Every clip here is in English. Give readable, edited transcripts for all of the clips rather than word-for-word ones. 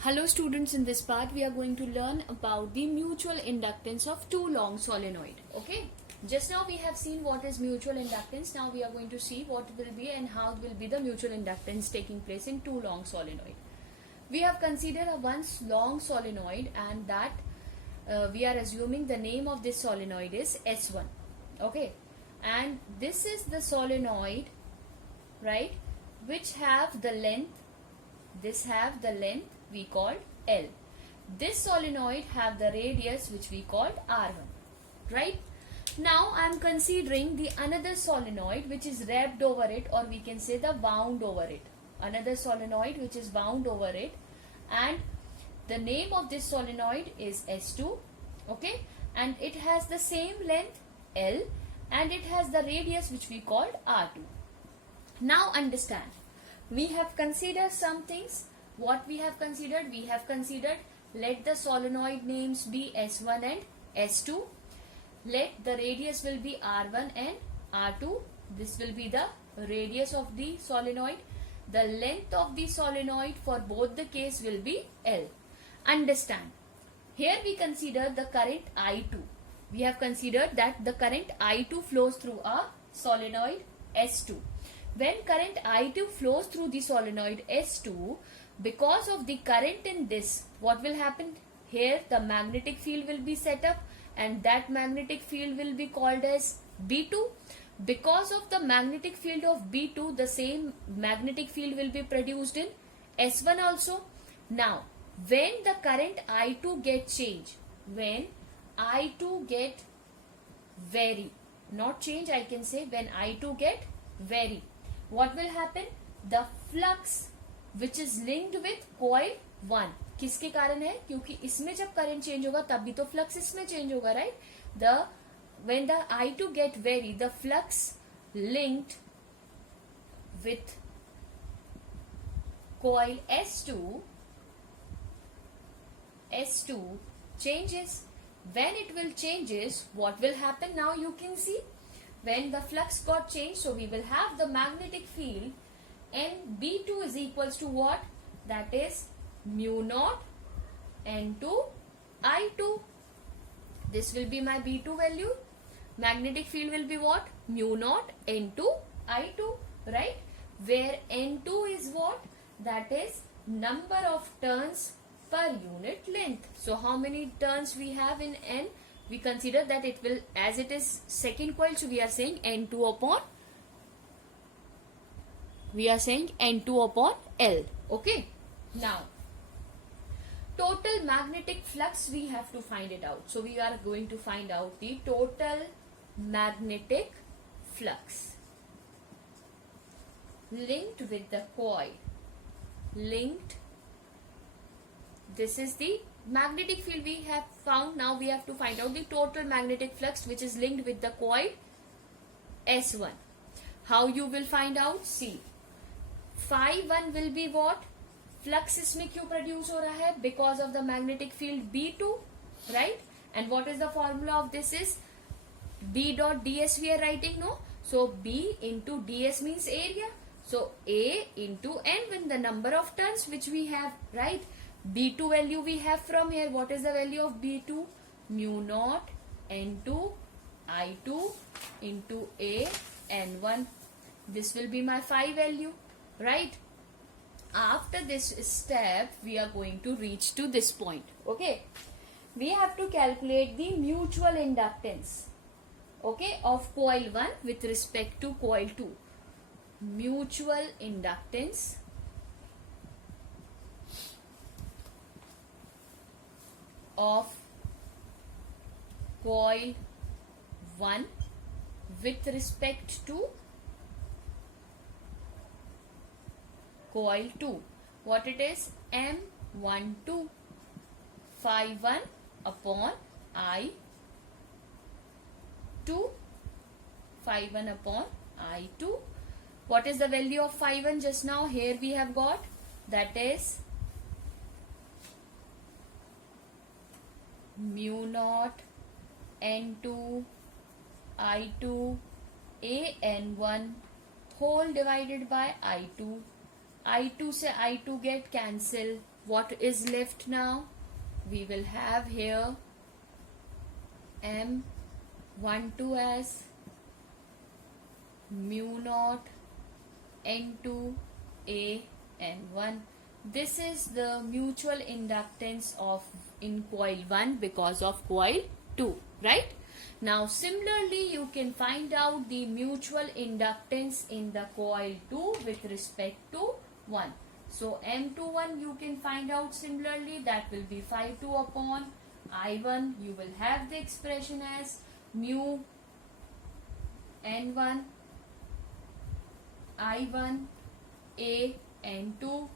Hello students, in this part we are going to learn about the mutual inductance of two long solenoid. Okay, just now we have seen what is mutual inductance. Now we are going to see what will be and how will be the mutual inductance taking place in two long solenoid. We have considered a one long solenoid, and that we are assuming the name of this solenoid is S1. Okay, and this is the solenoid, right, which have the length, we called L. This solenoid have the radius which we called R1, right? Now I am considering the another solenoid which is wrapped over it, or we can say the bound over it. Another solenoid which is bound over it, and the name of this solenoid is S2, okay, and it has the same length L, and it has the radius which we called R2. Now understand, we have considered some things. What we have considered? We have considered, let the solenoid names be S1 and S2. Let the radius will be R1 and R2. This will be the radius of the solenoid. The length of the solenoid for both the case will be L. Understand, here we consider the current I2. We have considered that the current I2 flows through a solenoid S2. When current I2 flows through the solenoid S2, because of the current in this, what will happen? Here the magnetic field will be set up, and that magnetic field will be called as B2. Because of the magnetic field of B2, the same magnetic field will be produced in S1 also. Now, when the current I2 get changed, when I2 get vary, not change, I can say when I2 get vary, what will happen? The flux which is linked with coil 1, किसके कारण है? क्योंकि इसमें जब current change होगा तब भी तो फ्लक्स इसमें चेंज होगा, right? When the I2 get vary, the flux linked with coil S2 changes. When it will changes, what will happen? Now you can see, when the flux got changed, so we will have the magnetic field, and B2 is equals to what? That is mu naught N2 I2. This will be my B2 value. Magnetic field will be what? Mu naught N2 I2, right? Where N2 is what? That is number of turns per unit length. So how many turns we have in N? We consider that it will, as it is second coil, so we are saying N2 upon L. Okay. Now, total magnetic flux we have to find it out. So we are going to find out the total magnetic flux linked with the coil. This is the magnetic field we have found. Now we have to find out the total magnetic flux which is linked with the coil S1. How you will find out? See, phi 1 will be what? Flux इसमें क्यों produce हो रहा है? Because of the magnetic field B2, right? And what is the formula of this is? B dot ds we are writing, no? So B into ds means area. So A into N, when the number of turns which we have, right? B2 value we have from here. What is the value of B2? Mu naught N2 I2 into A N1. This will be my phi value, right? After this step, we are going to reach to this point. Okay, we have to calculate the mutual inductance, okay, of coil 1 with respect to coil 2. Mutual inductance of coil 1 with respect to coil 2. What it is? M12 phi 1 upon I2, phi 1 upon I2. What is the value of phi 1 just now? Here we have got, that is mu naught N2 I2 A N1 whole divided by I2. I2 से I2 get cancel, what is left now? We will have here M12 as mu naught N2 A N1. This is the mutual inductance of in coil 1 because of coil 2, right? Now similarly you can find out the mutual inductance in the coil 2 with respect to 1. So M21 you can find out similarly, that will be phi 2 upon I1. You will have the expression as mu N1 I1 A N2.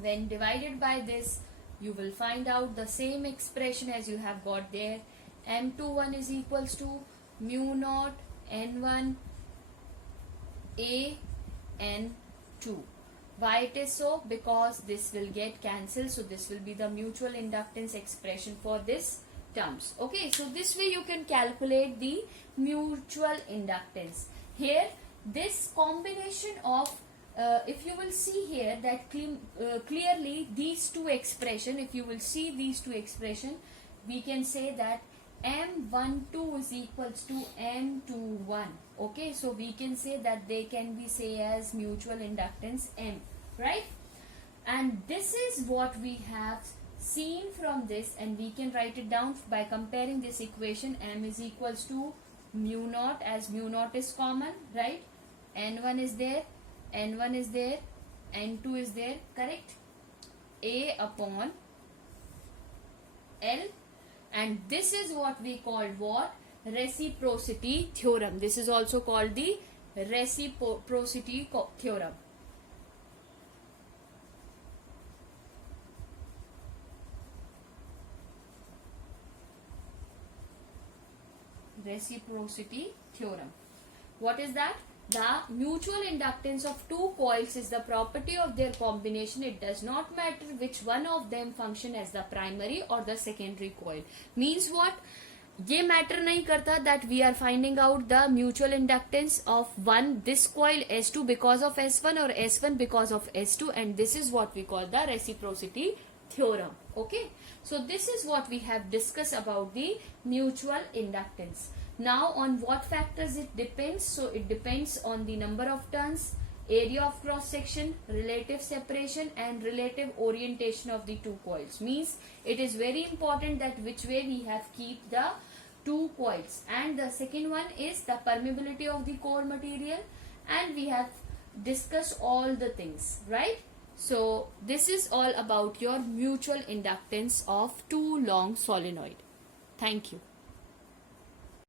When divided by this, you will find out the same expression as you have got there. M21 is equals to mu naught N1 A N2. Why it is so? Because this will get cancelled, so this will be the mutual inductance expression for this terms. Okay, so this way you can calculate the mutual inductance. Here, this combination of if you will see here that clearly these two expression, if you will see these two expression, we can say that M12 is equals to M21. Okay, so we can say that they can be say as mutual inductance M, right? And this is what we have seen from this, and we can write it down by comparing this equation. M is equals to mu naught, as mu naught is common, right? N1 is there, N1 is there, N2 is there, correct? A upon L, and this is what we call what? Reciprocity theorem. This is also called the reciprocity theorem. Reciprocity theorem. What is that? The mutual inductance of two coils is the property of their combination. It does not matter which one of them function as the primary or the secondary coil. Means what? ये matter नहीं करता that we are finding out the mutual inductance of one this coil S2 because of S1 or S1 because of S2, and this is what we call the reciprocity theorem. Okay, so this is what we have discussed about the mutual inductance. Now on what factors it depends? So it depends on the number of turns, area of cross section, relative separation and relative orientation of the two coils. Means it is very important that which way we have keep the two coils, and the second one is the permeability of the core material, and we have discussed all the things, right? So this is all about your mutual inductance of two long solenoid. Thank you.